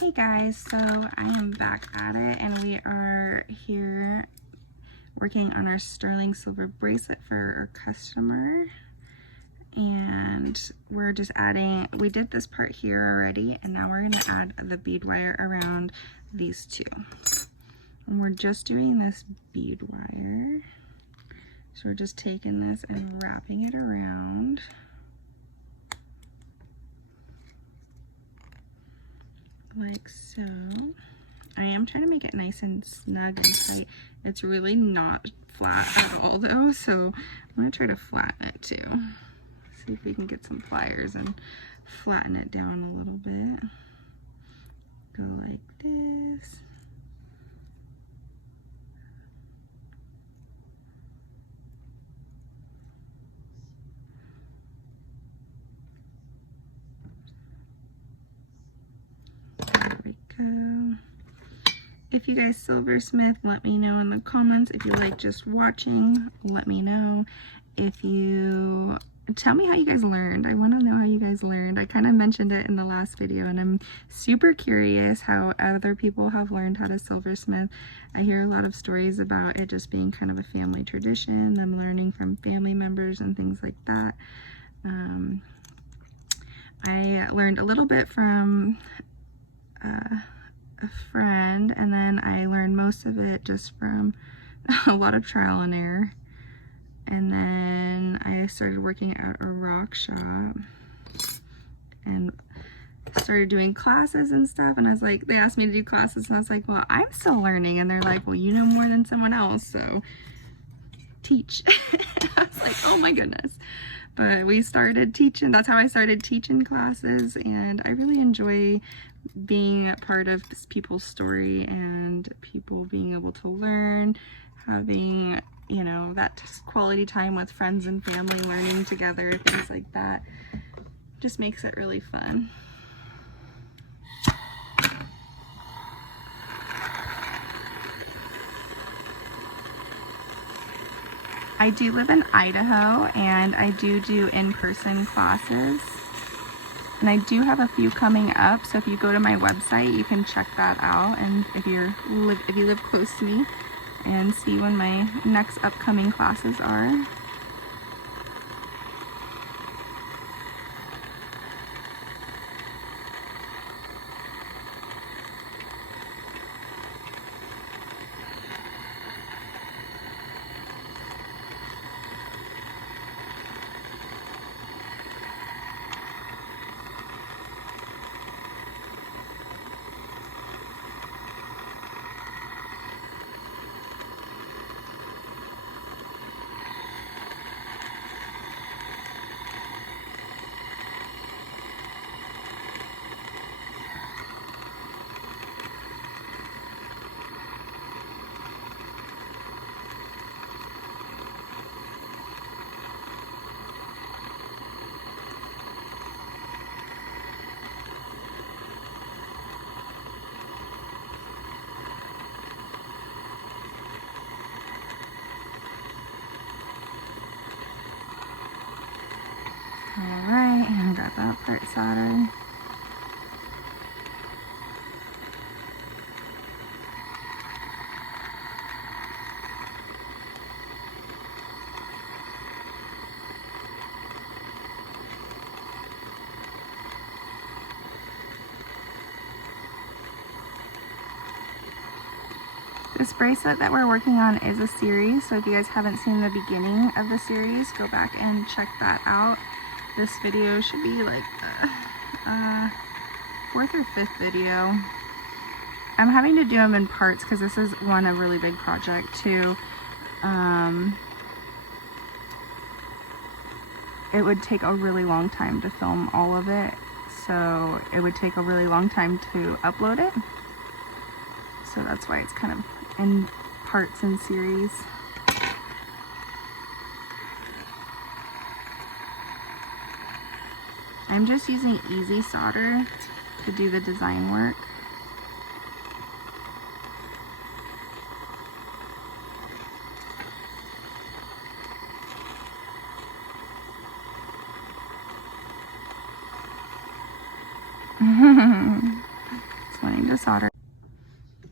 Hey guys, so I am back at it and we are here working on our sterling silver bracelet for our customer, and we're just adding, we did this part here already and now we're going to add the bead wire around these two, and we're just doing this bead wire. So we're just taking this and wrapping it around. Like so. I am trying to make it nice and snug and tight. It's really not flat at all though, so I'm gonna try to flatten it too. See if we can get some pliers and flatten it down a little bit. Go like this. There we go. If you guys silversmith, let me know in the comments. If you like just watching, let me know. If you tell me how you guys learned. I want to know how you guys learned. I kind of mentioned it in the last video and I'm super curious how other people have learned how to silversmith. I hear a lot of stories about it just being kind of a family tradition, them learning from family members and things like that. I learned a little bit from a friend, and then I learned most of it just from a lot of trial and error. And then I started working at a rock shop and started doing classes and stuff, and I was like, they asked me to do classes and I was like, well, I'm still learning, and they're like, well, you know more than someone else, so teach. I was like, oh my goodness. But we started teaching. That's how I started teaching classes, and I really enjoy being a part of people's story and people being able to learn, having, you know, that quality time with friends and family, learning together, things like that. Just makes it really fun. I do live in Idaho and I do in-person classes, and I do have a few coming up, so if you go to my website you can check that out, and if you live close to me, and see when my next upcoming classes are. Alright, and got that part soldered. This bracelet that we're working on is a series, so if you guys haven't seen the beginning of the series, go back and check that out. This video should be like the fourth or fifth video. I'm having to do them in parts because this is a really big project too. It would take a really long time to film all of it, so it would take a really long time to upload it. So that's why it's kind of in parts and series. I'm just using easy solder to do the design work. It's funny. to solder.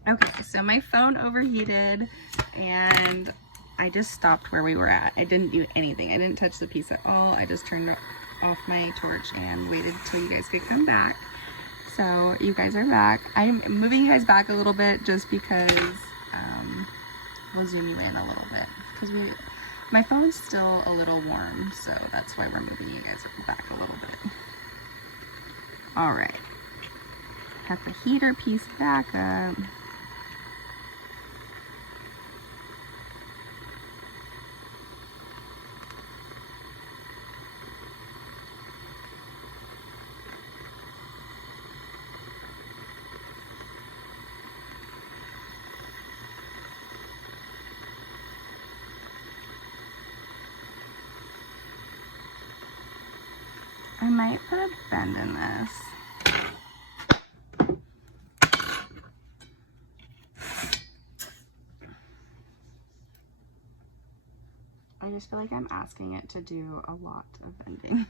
Okay, so my phone overheated and I just stopped where we were at. I didn't do anything. I didn't touch the piece at all. I just turned off my torch and waited till you guys could come back. So you guys are back. I'm moving you guys back a little bit just because we'll zoom you in a little bit because my phone's still a little warm, so that's why we're moving you guys back a little bit. All right, got the heater piece back up. I might put a bend in this. I just feel like I'm asking it to do a lot of bending.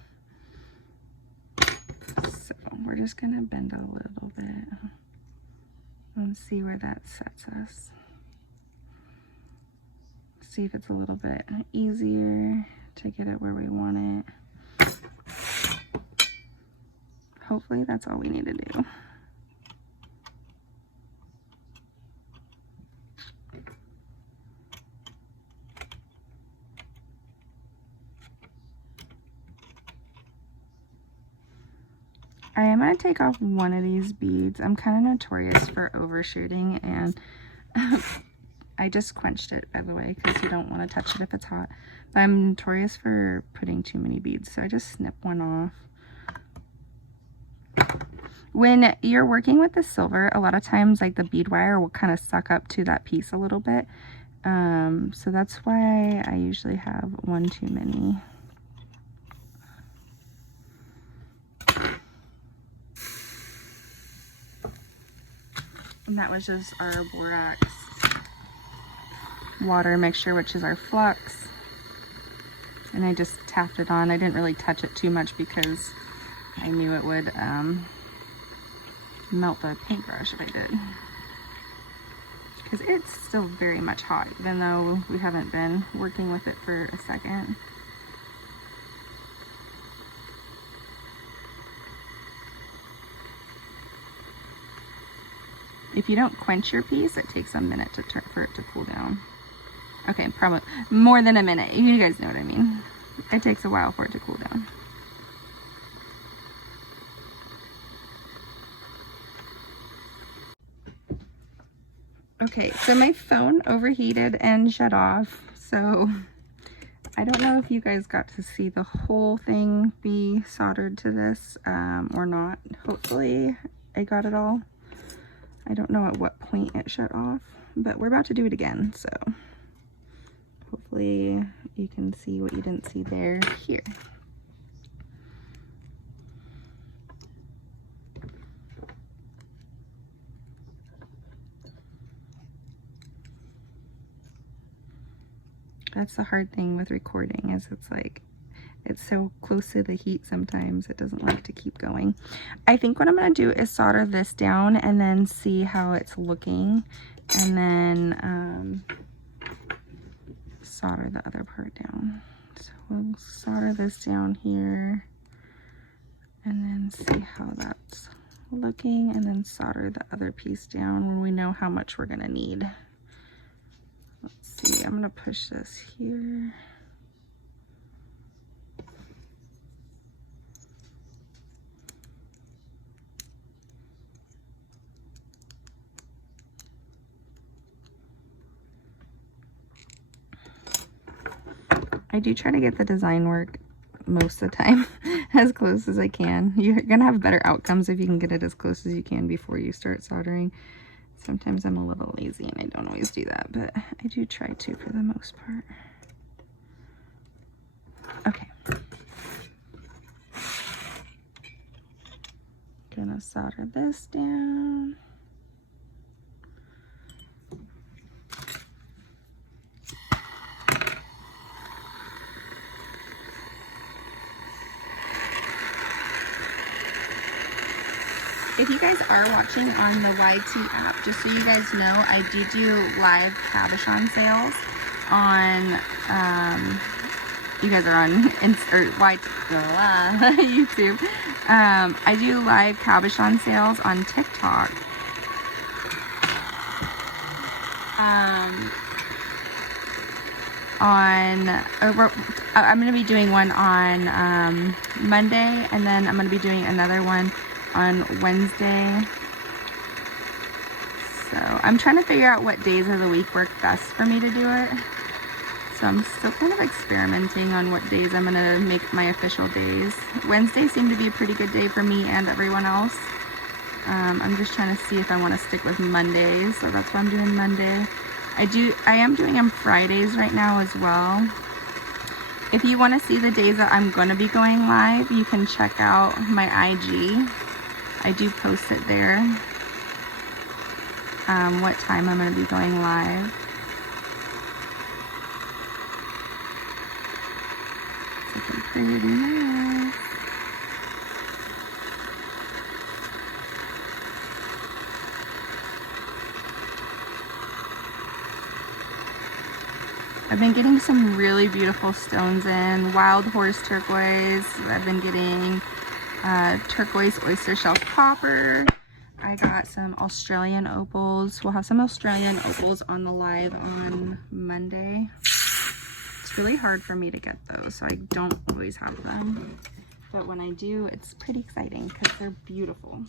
So we're just gonna bend a little bit and see where that sets us. See if it's a little bit easier to get it where we want it. Hopefully that's all we need to do. I am going to take off one of these beads. I'm kind of notorious for overshooting, and I just quenched it, by the way, because you don't want to touch it if it's hot. But I'm notorious for putting too many beads, so I just snip one off. When you're working with the silver, a lot of times like the bead wire will kind of suck up to that piece a little bit. So that's why I usually have one too many. And that was just our borax water mixture, which is our flux. And I just tapped it on. I didn't really touch it too much because I knew it would melt the paintbrush if I did. Because it's still very much hot, even though we haven't been working with it for a second. If you don't quench your piece, it takes a minute for it to cool down. Okay, probably more than a minute. You guys know what I mean. It takes a while for it to cool down. Okay, so my phone overheated and shut off, so I don't know if you guys got to see the whole thing be soldered to this or not. Hopefully I got it all. I don't know at what point it shut off, but we're about to do it again, so hopefully you can see what you didn't see there here. That's the hard thing with recording, is it's like, it's so close to the heat sometimes it doesn't like to keep going. I think what I'm going to do is solder this down and then see how it's looking, and then solder the other part down. So we'll solder this down here and then see how that's looking, and then solder the other piece down when we know how much we're going to need. Let's see, I'm going to push this here. I do try to get the design work most of the time as close as I can. You're gonna have better outcomes if you can get it as close as you can before you start soldering. Sometimes I'm a little lazy and I don't always do that, but I do try to for the most part. Okay. Gonna solder this down. If you guys are watching on the YT app, just so you guys know, I do live cabochon sales on, you guys are on YouTube. I do live cabochon sales on TikTok. I'm going to be doing one on Monday, and then I'm going to be doing another one on Wednesday. So I'm trying to figure out what days of the week work best for me to do it. So I'm still kind of experimenting on what days I'm going to make my official days. Wednesday seemed to be a pretty good day for me and everyone else. I'm just trying to see if I want to stick with Mondays, so that's why I'm doing Monday. I am doing them Fridays right now as well. If you want to see the days that I'm going to be going live, you can check out my IG. I do post it there, what time I'm going to be going live. It's looking pretty nice. I've been getting some really beautiful stones in. Wild horse turquoise. I've been getting turquoise oyster shell copper. I got some Australian opals. We'll have some Australian opals on the live on Monday. It's really hard for me to get those, so I don't always have them. But when I do, it's pretty exciting because they're beautiful.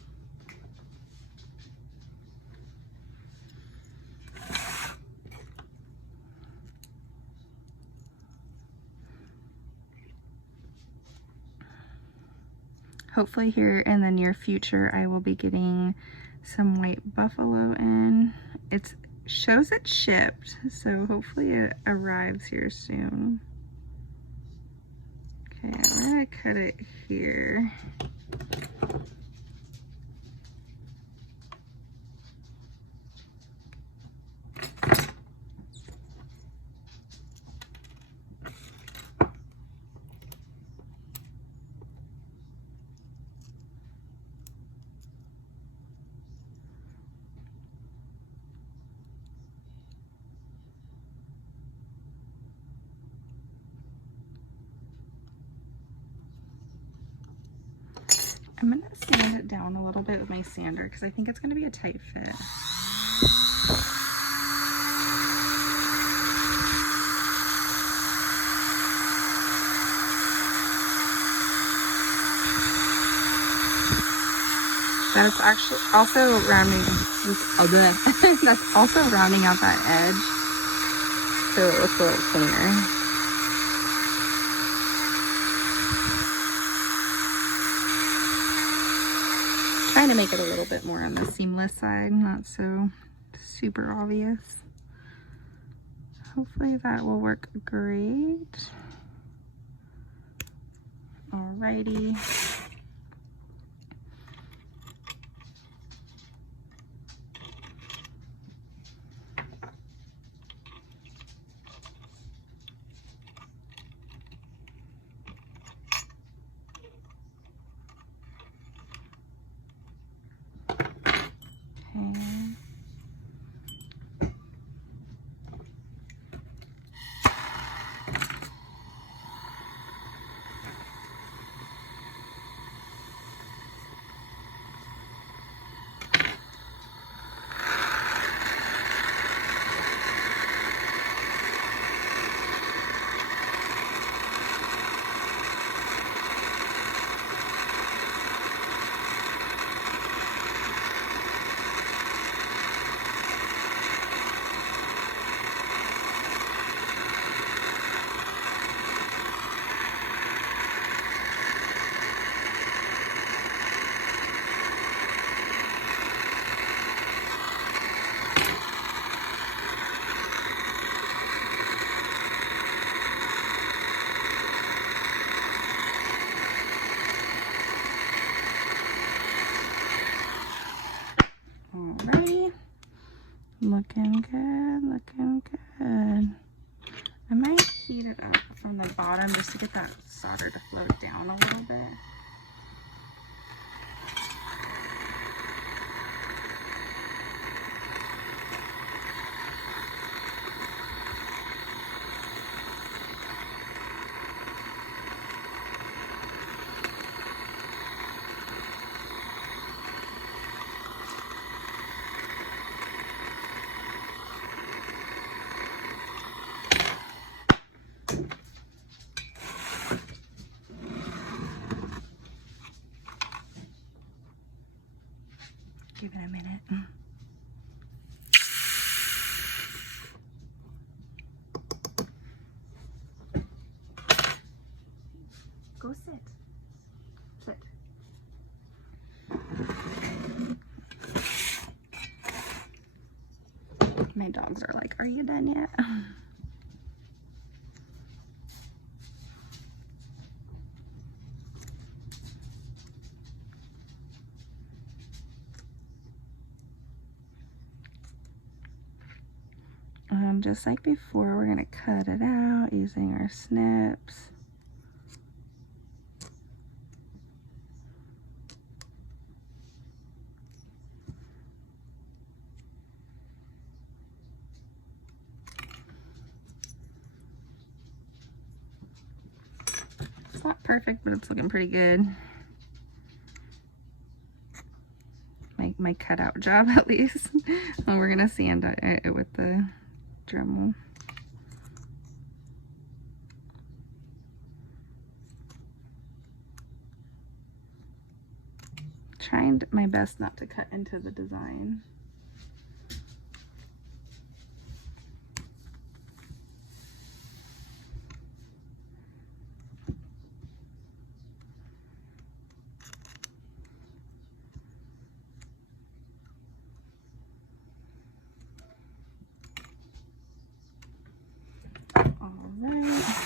Hopefully here in the near future, I will be getting some white buffalo in. It shows it shipped, so hopefully it arrives here soon. Okay, I'm gonna cut it here. I'm gonna sand it down a little bit with my sander because I think it's gonna be a tight fit. That's actually also rounding, that's also rounding out that edge so it looks a little cleaner. Trying to make it a little bit more on the seamless side, not so super obvious. Hopefully that will work great. Alrighty. Alrighty, looking good, looking good. I might heat it up from the bottom just to get that solder to float down a little bit. Give it a minute. Go sit. Sit. My dogs are like, are you done yet? Just like before, we're gonna cut it out using our snips. It's not perfect, but it's looking pretty good. My cutout job, at least. Well, we're gonna sand it with the Dremel. Trying my best not to cut into the design. All right.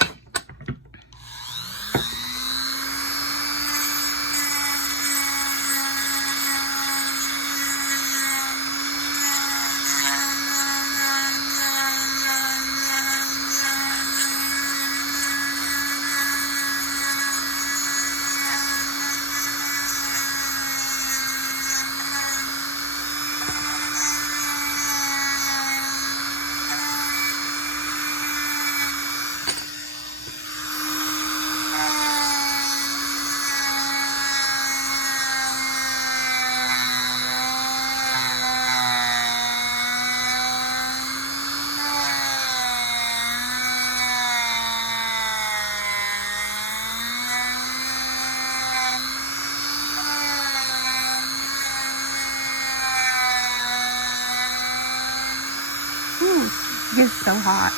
Ooh, it gets so hot.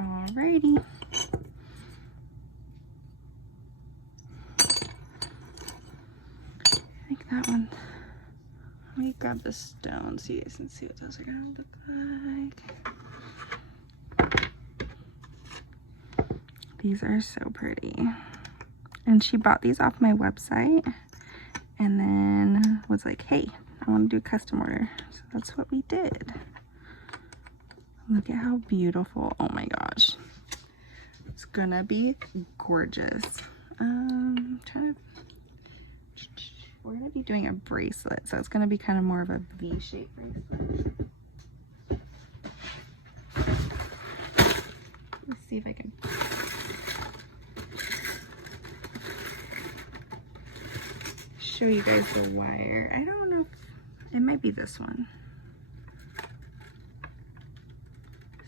Alrighty. I think that one. Let me grab the stone so you guys can see what those are gonna look like. These are so pretty. And she bought these off my website and then was like, hey, I want to do a custom order. So that's what we did. Look at how beautiful. Oh my gosh. It's gonna be gorgeous. We're gonna be doing a bracelet, so it's gonna be kind of more of a V-shaped bracelet. Let's see if I can show you guys the wire. I don't know if it might be this one.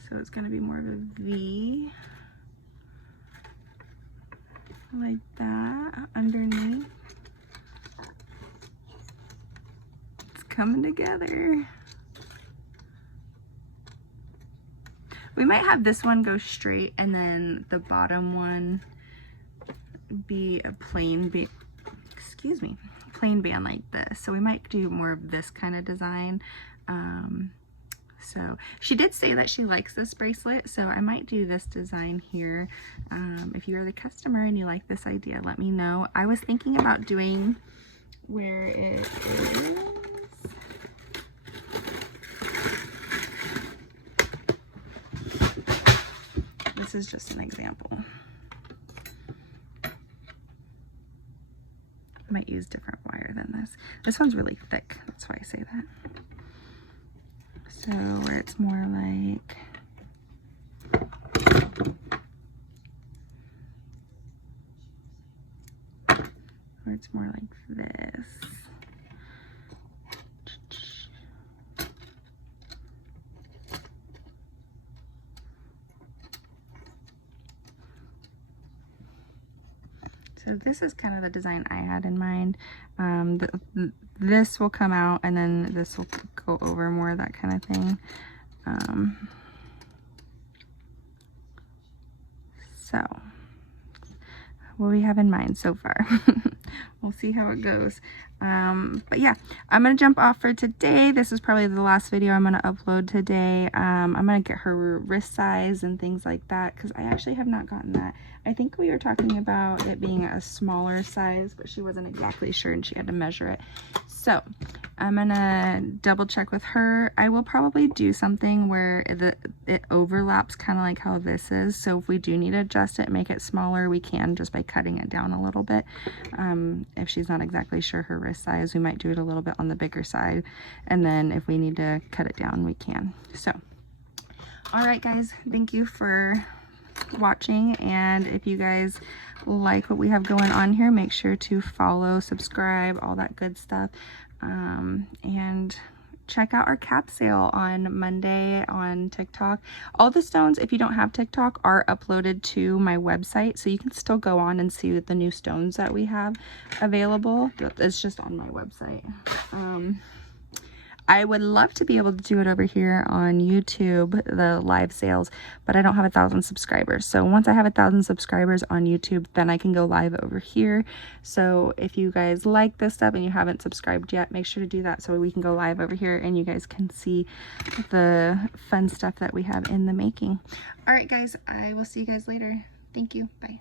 So it's gonna be more of a V, like that, underneath. It's coming together. We might have this one go straight and then the bottom one be a plain band, plain band like this. So we might do more of this kind of design. So she did say that she likes this bracelet, so I might do this design here. If you are the customer and you like this idea, let me know. I was thinking about doing where it is. is just an example. I might use different wire than this. This one's really thick, that's why I say that. So where it's more like, this. So this is kind of the design I had in mind. This will come out and then this will go over more, that kind of thing. So what we have in mind so far. We'll see how it goes. But yeah, I'm gonna jump off for today. This is probably the last video I'm gonna upload today. I'm gonna get her wrist size and things like that, because I actually have not gotten that. I think we were talking about it being a smaller size, but she wasn't exactly sure and she had to measure it. So I'm gonna double check with her. I will probably do something where it overlaps, kind of like how this is. So if we do need to adjust it, make it smaller, we can just by cutting it down a little bit. If she's not exactly sure her wrist size, we might do it a little bit on the bigger side. And then if we need to cut it down, we can. So, all right, guys, thank you for watching. And if you guys like what we have going on here, make sure to follow, subscribe, all that good stuff. And check out our cap sale on Monday on TikTok. All the stones, if you don't have TikTok, are uploaded to my website, so you can still go on and see the new stones that we have available. It's just on my website. I would love to be able to do it over here on YouTube, the live sales, but I don't have 1,000 subscribers. So once I have 1,000 subscribers on YouTube, then I can go live over here. So if you guys like this stuff and you haven't subscribed yet, make sure to do that so we can go live over here and you guys can see the fun stuff that we have in the making. All right, guys, I will see you guys later. Thank you. Bye.